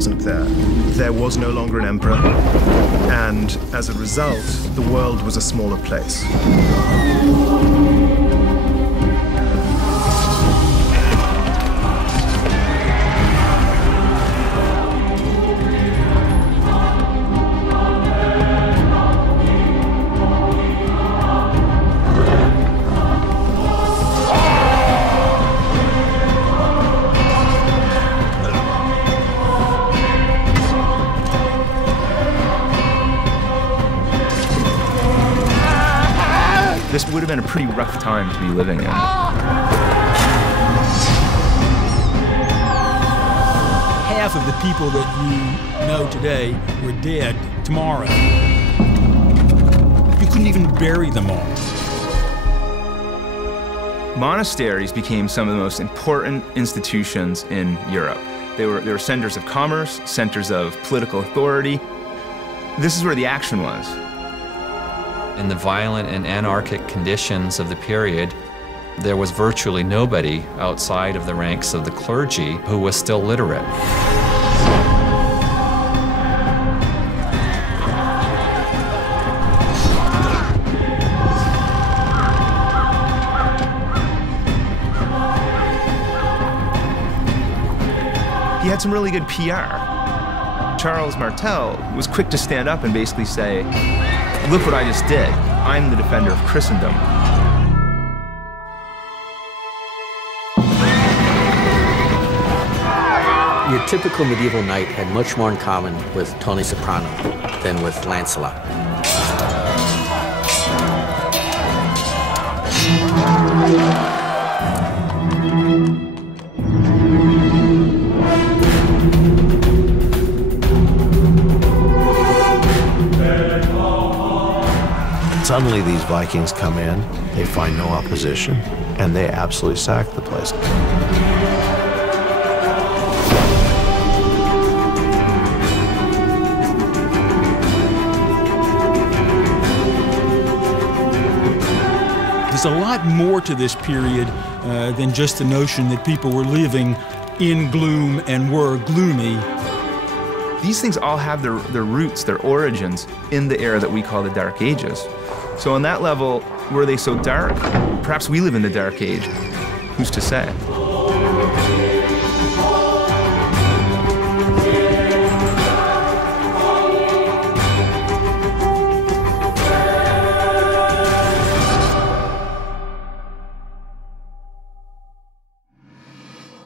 wasn't there. There was no longer an emperor, and as a result, the world was a smaller place. This would have been a pretty rough time to be living in. Half of the people that you know today were dead tomorrow. You couldn't even bury them all. Monasteries became some of the most important institutions in Europe. They were centers of commerce, centers of political authority. This is where the action was. In the violent and anarchic conditions of the period, there was virtually nobody outside of the ranks of the clergy who was still literate. He had some really good PR. Charles Martel was quick to stand up and basically say, "Look what I just did. I'm the defender of Christendom." Your typical medieval knight had much more in common with Tony Soprano than with Lancelot. Suddenly these Vikings come in, they find no opposition, and they absolutely sack the place. There's a lot more to this period than just the notion that people were living in gloom and were gloomy. These things all have their roots, their origins in the era that we call the Dark Ages. So on that level, were they so dark? Perhaps we live in the Dark Age. Who's to say?